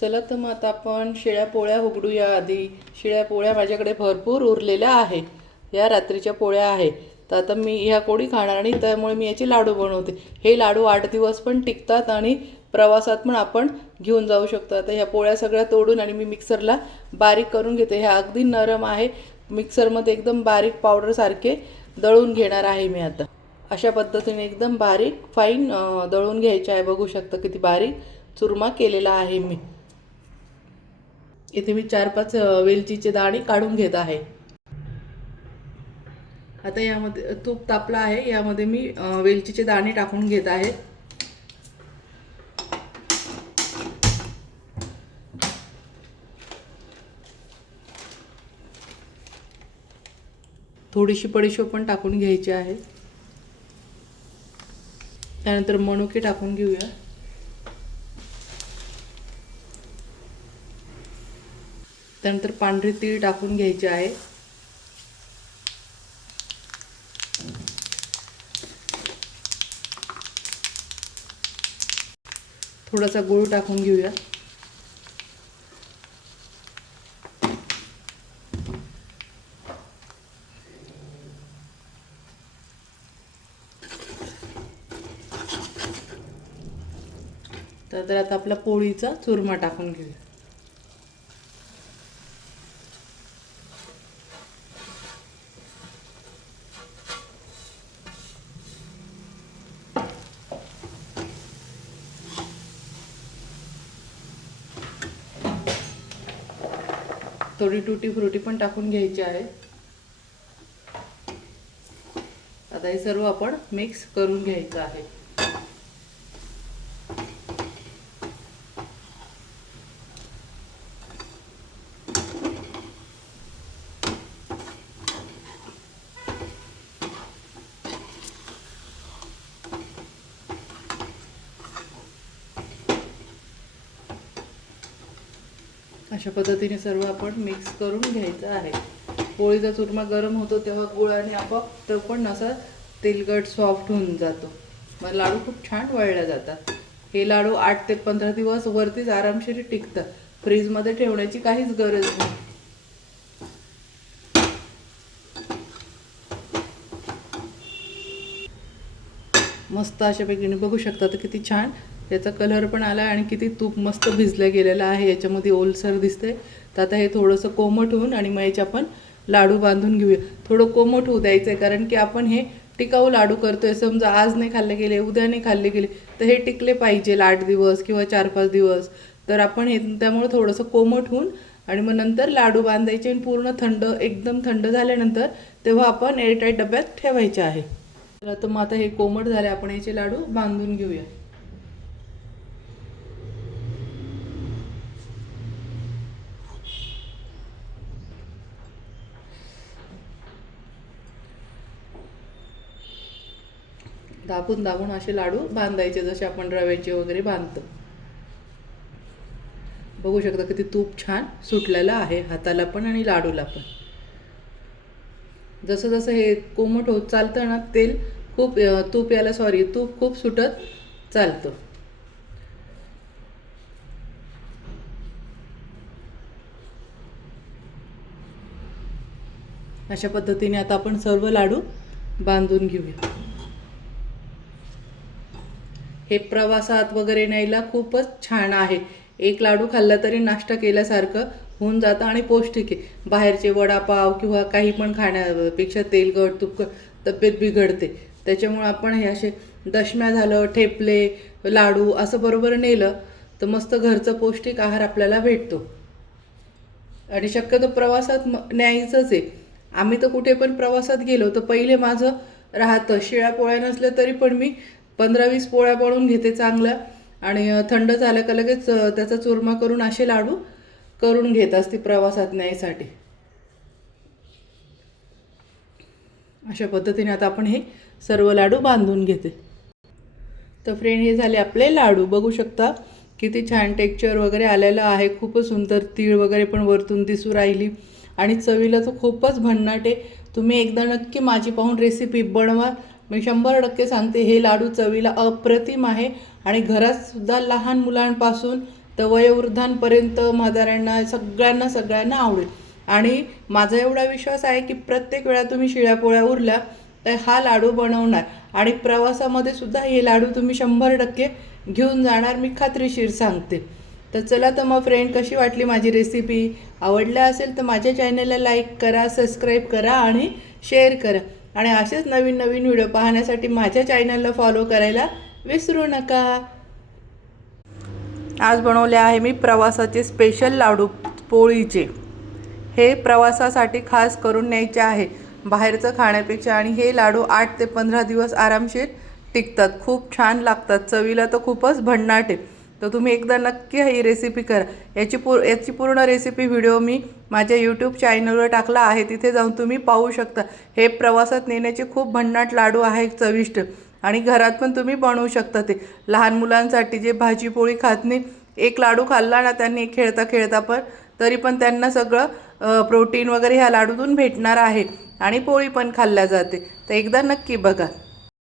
चला तर मग आता आपण शिळ्या पोळ्या उघडूया. आधी शिळ्या पोळ्या माझ्याकडे भरपूर उरलेल्या आहे, या रात्रीच्या पोळ्या आहे. तर आता मी ह्या कोणी खाणार नाही, त्यामुळे मी याचे लाडू बनवते. हे लाडू 8 दिवस पण टिकतात आणि प्रवासात पण आपण घेऊन जाऊ शकतो. आता ह्या पोळ्या सगळ्या तोडून आणि मी मिक्सरला बारीक करून घेते. ह्या अगदी नरम आहे, मिक्सरमध्ये एकदम बारीक पावडरसारखे दळून घेणार आहे मी आता. अशा पद्धतीने एकदम बारीक फाईन दळून घ्यायचे आहे. बघू शकता किती बारीक चुरमा केलेला आहे मी. इथे मी 4-5 वेलचीचे दाणे काढून घेत आहे. आता यामध्ये तूप तापलं आहे, यामध्ये मी वेलचीचे दाणे टाकून घेत आहे. थोडीशी बडीशेप पण टाकून घ्यायची आहे. त्यानंतर मनुके टाकून घेऊया. त्यानंतर पांढरी तीळ टाकून घ्यायची आहे. थोडासा गूळ टाकून घेऊया. तर आता आपला पोळीचा चुरमा टाकून घेऊया. थोडी टुटी फ्रुटी पण टाकून घ्यायची आहे. आता हे सर्व आपण मिक्स करून घ्यायचं आहे. अशा पद्धतीने सर्व आपण मिक्स करून घ्यायचं आहे. पोळीचा चुरमा गरम होतो तेव्हा गुळाने आपोआप तो पण असा तेलकट सॉफ्ट होऊन जातो. मग लाडू खूप छान वळले जातात. हे लाडू 8 ते 15 दिवस वरतीच आरामशीर टिकतात. फ्रीजमध्ये ठेवण्याची काहीच गरज नाही. मस्त अशा पैकी बघू शकता तर किती छान याचा कलर पण आला आणि किती तूप मस्त भिजलं गेलेलं आहे. याच्यामध्ये ओलसर दिसते. तर आता हे थोडंसं कोमट होऊन आणि मग याचे आपण लाडू बांधून घेऊया. थोडं कोमट होऊ द्यायचं आहे, कारण की आपण हे टिकाऊ लाडू करतोय. समजा आज नाही खाल्ले गेले, उद्या नाही खाल्ले गेले, तर हे टिकले पाहिजे 8 दिवस किंवा 4-5 दिवस. तर आपण हे त्यामुळे थोडंसं कोमट होऊन आणि मग नंतर लाडू बांधायचे आणि पूर्ण थंड, एकदम थंड झाल्यानंतर तेव्हा आपण एअरटाईट डब्यात ठेवायचे आहे. तर मग आता हे कोमट झाले, आपण याचे लाडू बांधून घेऊया. दाबून दाबून असे लाडू बांधायचे, जसे आपण रव्याचे वगैरे बांधतो. बघू शकता किती तूप छान सुटलेलं आहे हाताला पण आणि लाडूला पण. जसं जसं हे कोमट होत चालतं ना, तेल खूप तूप खूप सुटत चालतं. अशा पद्धतीने आता आपण सर्व लाडू बांधून घेऊया. हे प्रवासात वगैरे न्यायला खूपच छान आहे. एक लाडू खाल्ला तरी नाश्ता केल्यासारखं होऊन जातं आणि पौष्टिक आहे. बाहेरचे वडापाव किंवा काही पण खाण्यापेक्षा तेलकट तुपकट तब्येत बिघडते. त्याच्यामुळे आपण हे असे दशम्या झालं, ठेपले, लाडू असं बरोबर नेलं तर मस्त घरचं पौष्टिक आहार आपल्याला भेटतो. आणि शक्यतो प्रवासात न्यायचंच आहे. आम्ही तर कुठे पण प्रवासात गेलो तर पहिले माझं राहतं, शिळ्या पोळ्या नसल्या तरी पण मी 15-20 पोळ्या बनवून घेते चांगल्या आणि थंड झालं का लगेच त्याचा चुरमा करून असे लाडू करून घेत असते प्रवासात न्यायसाठी. अशा पद्धतीने आता आपण हे सर्व लाडू बांधून घेते. तर फ्रेंड, हे झाले आपले लाडू. बघू शकता किती छान टेक्स्चर वगैरे आलेलं आहे. खूपच सुंदर तीळ वगैरे पण वरतून दिसू राहिली आणि चवीला तर खूपच भन्नाट आहे. तुम्ही एकदा नक्की माझी पाहून रेसिपी बनवा. मी 100% सांगते, हे लाडू चवीला अप्रतिम आहे आणि घरात सुद्धा लहान मुलांपासून तर वयोवृद्धांपर्यंत म्हाताऱ्यांना सगळ्यांना आवडेल. आणि माझा एवढा विश्वास आहे की प्रत्येक वेळा तुम्ही शिळ्या पोळ्या उरल्या तर हा लाडू बनवणार आणि प्रवासामध्ये सुद्धा हे लाडू तुम्ही 100% घेऊन जाणार, मी खात्रीशीर सांगते. तर चला तर मग फ्रेंड, कशी वाटली माझी रेसिपी? आवडल्या असेल तर माझ्या चॅनलला लाईक करा, सबस्क्राईब करा आणि शेअर करा. आणि असेच नवीन नवीन व्हिडिओ पाहण्यासाठी माझ्या चॅनलला फॉलो करायला विसरू नका. आज बनवले आहे मी प्रवासाचे स्पेशल लाडू पोळीचे. हे प्रवासासाठी खास करून न्यायचे आहे बाहेरचं खाण्यापेक्षा. आणि हे लाडू 8 ते 15 दिवस आरामशीर टिकतात. खूप छान लागतात, चवीला तर खूपच भन्नाट आहे. तर तुम्ही एकदा नक्की ही रेसिपी करा. याची पूर्ण रेसिपी व्हिडिओ मी माझ्या यूट्यूब चॅनलवर टाकला आहे, तिथे जाऊन तुम्ही पाहू शकता. हे प्रवासात नेण्याचे खूप भन्नाट लाडू आहे, चविष्ट. आणि घरात पण तुम्ही बनवू शकता. ते लहान मुलांसाठी जे भाजी पोळी खात नाही, एक लाडू खाल्ला ना त्यांनी खेळता खेळता पण, तरी पण त्यांना सगळं प्रोटीन वगैरे ह्या लाडूतून भेटणार आहे. आणि पोळी पण खाल्ल्या जाते. तर एकदा नक्की बघा.